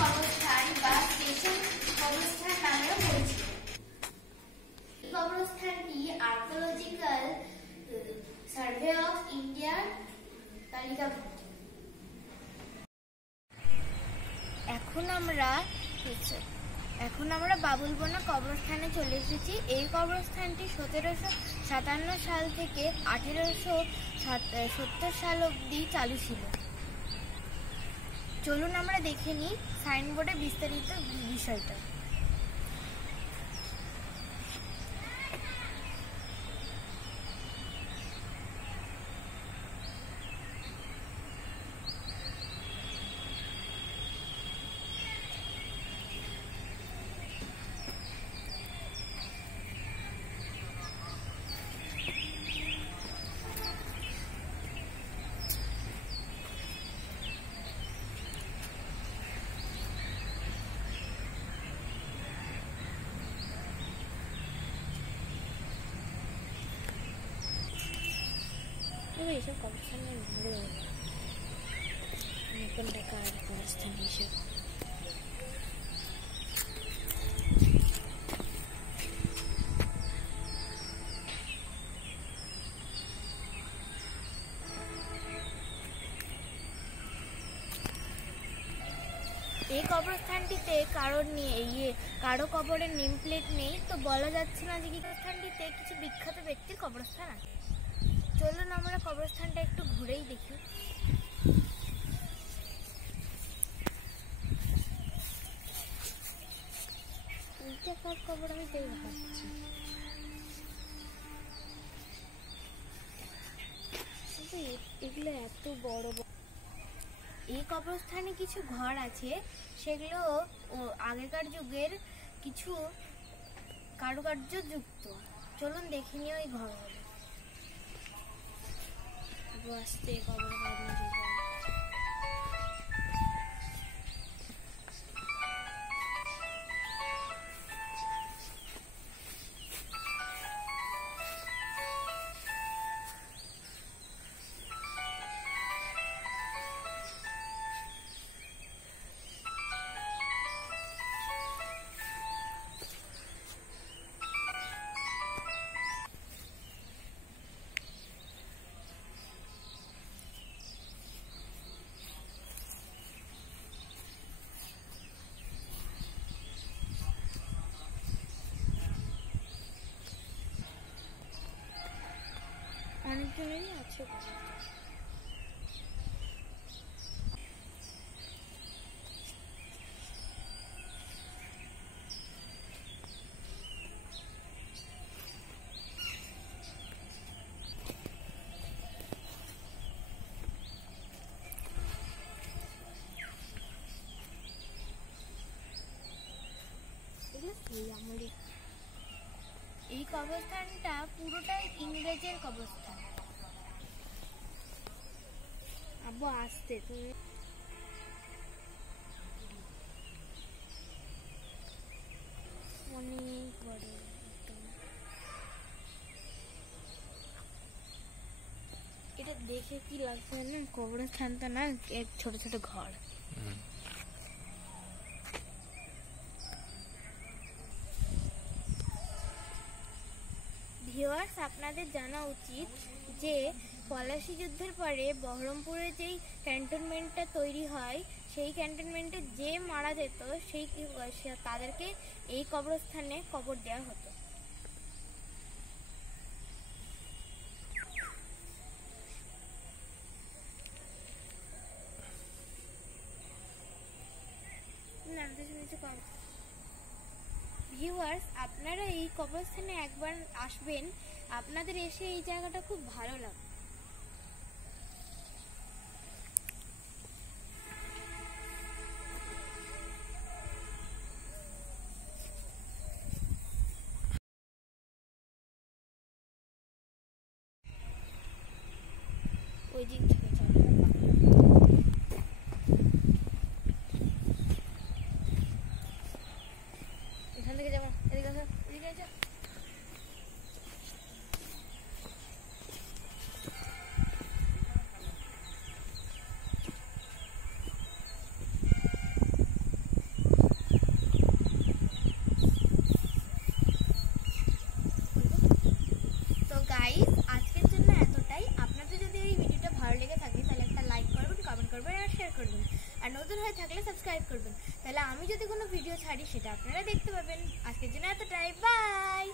কবরস্থান বা স্টেশন কবরস্থান নামেও পরিচিত। এই কবরস্থানটি আর্কিওলজিক্যাল সার্ভে অফ ইন্ডিয়ার তালিকাভুক্ত। এখন আমরা বাবুলবোনা কবরস্থানে চলে এসেছি। এই কবরস্থানটি 1757 সাল থেকে 1870 সাল অবধি চালু ছিল। চলুন আমরা দেখে নিই সাইনবোর্ডে বিস্তারিত বিষয়টা। এইসব কবরস্থানের নতুন টাকা আর কবরস্থান হিসেবে এই কবরস্থানটিতে কারো কবরের নেম প্লেট নেই, তো বলা যাচ্ছে না যে কবরস্থানটিতে কিছু বিখ্যাত ব্যক্তির কবরস্থান আছে। চলুন আমরা কবরস্থানটা একটু ঘুরেই দেখি। এইটা কার কবর আমি দেখতে পাচ্ছি। এগুলো এত বড় বড়। এই কবরস্থানে কিছু ঘর আছে, সেগুলো আগেকার যুগের কিছু কারুকার্য যুক্ত। চলুন দেখে নিই ওই ঘরগুলো। আসতে কবর অনেকজনেরই আছে। এই কবরস্থানটা পুরোটাই ইংরেজের কবরস্থান। আব্বু আসতে তুমি অনেক বড়। এটা দেখে কি লাগছে না, কবরস্থানটা না ছোট ছোট ঘর। ভিউয়ার্স, আপনাদের জানা উচিত যে পলাশী যুদ্ধের পরে বহরমপুরে যেই ক্যান্টনমেন্টটা তৈরি হয়, সেই ক্যান্টনমেন্টে যে মারা যেত তাদেরকে এই কবরস্থানে কবর দেওয়া হতো। ভিউয়ার্স, আপনারা এই কবরস্থানে একবার আসবেন, আপনাদের এসে এই জায়গাটা খুব ভালো লাগবে। ওই দিক থেকে এখান থেকে যাবো, এদিকে আসো, এদিকে আসো। করবেন আর শেয়ার করবেন। আর নতুন হয়ে থাকলে সাবস্ক্রাইব করবেন, তাহলে আমি যদি কোনো ভিডিও ছাড়ি সেটা আপনারা দেখতে পাবেন। আজকের জন্য এতটাই, বাই।